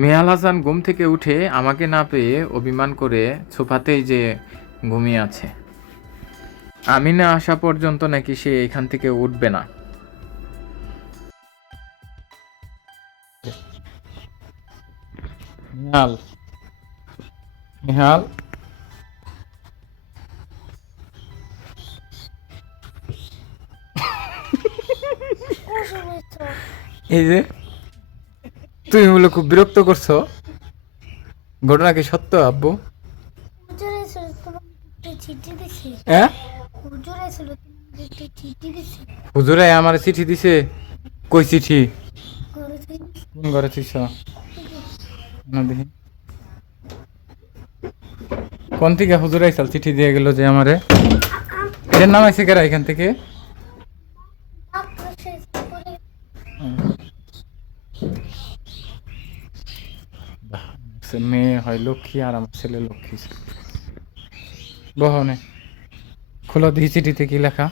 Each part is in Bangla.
মেহাল হাসান ঘুম থেকে উঠে আমাকে না পেয়ে অভিমান করে সোফাতেই যে ঘুমিয়ে আছে। আমি না আসা পর্যন্ত নাকি সে এখান থেকে উঠবে না। নেহাল নেহাল এই যে তুমি বলে খুব বিরক্ত করছ। ঘটনা কি সত্য আব্বু? হ্যাঁ হুজুরে আমার চিঠি দিছে। কই চিঠি? কোন ঘরে থিস না দেখি। কোন থেকে হুজুর আইসাল চিঠি দিয়ে গেল যে আমারে? এটার নাম আছে কেরা এখান থেকে? সে মেয়ে হয় লক্ষ্মী আর আমার ছেলে লক্ষ্মী। বহনে, খোলো দিই চিঠিতে কি লেখা?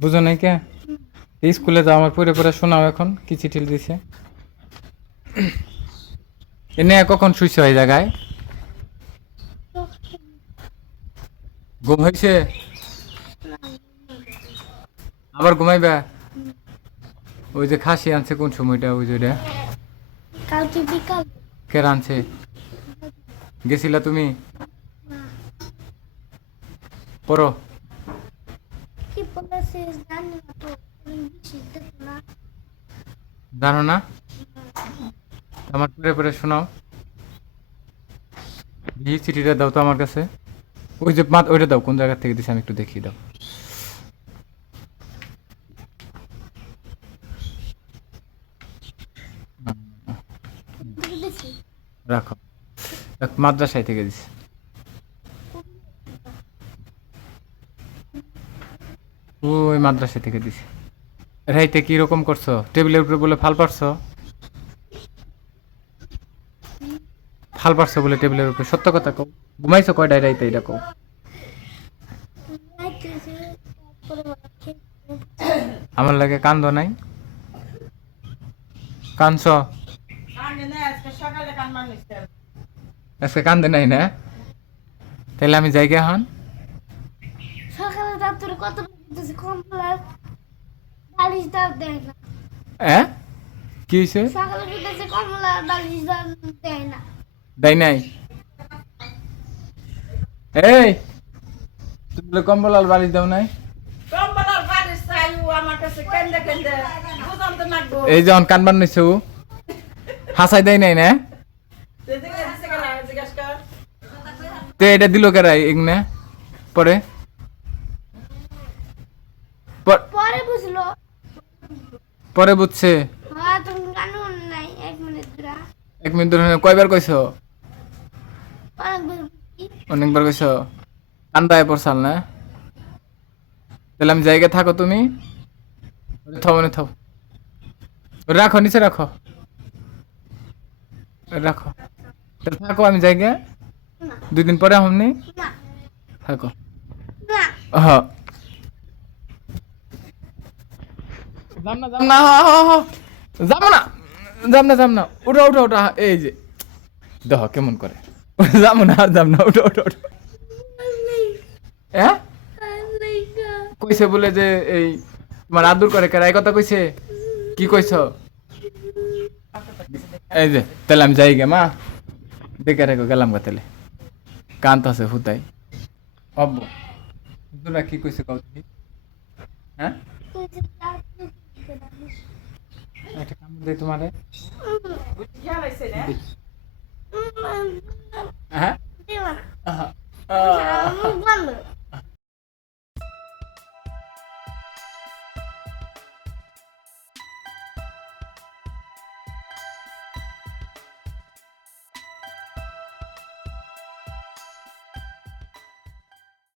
বুঝো নাই কে? স্কুলে যাও, আমার পরে পরে শোনাও এখন, কি চিঠি দিছে? এনে কখন শুইছ এই জায়গায়? ঘুম হয়েছে আবার ঘুমাইবা? ওই যে খাসি আনছে কোন সময়টা ওই যে কালকে বিকাল। কে আনছে গেছিলা তুমি? পড়ো। জানি না আমার পরে পরে শোনাও। চিঠিটা দাও তো আমার কাছে। ওই যে মাত ওইটা দাও কোন জায়গা থেকে দিছে আমি একটু দেখিয়ে দাও। রাখো। মাদ্রাসায় থেকে দিছে। ওই মাদ্রাসা থেকে দিছে। রাইতে কি রকম করছ? টেবিলের উপরে বলে ফাল পারছ? ফাল পারছ বলে টেবিলের উপরে? সত্য কথা কও। ঘুমাইছো কয়টায় রাইতে এটা কও। আমার লাগে কান্দ নাই। কানছ কান্দে না আজকে সকালে কান্মান নিচ্ছে আজকে কান্দে নাই না? তাহলে আমি যাই হন সকালে কত বালিশ দাও দেয় না। হ্যাঁ কি হয়েছে সকালে বালিশ দাও দেয় না। দেয় নাই? এই! তুমি বলে কম্বল আর বালিশ দাও নাই? এই যখন কানবার নিছে ও। হাসাই দেয় নাই না যেদিকে দিছে কেন জিজ্ঞাস কর তে এটা দিল কেরা এগুনে? পরে? পরে বুঝলো। পরে বুঝছে। হ্যাঁ এক মিনিট ধরা। এক মিনিট ধরে কয়বার কইছো? অনেকবার কইছো? কান্দায় পড়ছাল না? তাহলে আমি জায়গায় থাকো তুমি। থাও মানে থাও। রাখো নিচে রাখো। রাখো। থাকো আমি জায়গায়। দুই দিন পরে হমনি? না। থাকো। না। যাম না যাম না। যাম না। যাম না যাম না। উঠো উঠো উঠো। এই যে। দেখ কেমন করে? যাম না আর যাম না। উঠো উঠো উঠো। হ্যাঁ? কইছে বলে যে এই তোমার আদর করে কেরাই কথা কইছে? কি কইছ? এই যে তাহলে আমি যাই গে মা। দেখে রেখো গেলাম গা তাহলে। কান্ত আছে হুতাই অব্ব তোরা কি কইছে কও তুমি? হ্যাঁ? একটা কাম দে তোমারে। হ্যাঁ? আহা।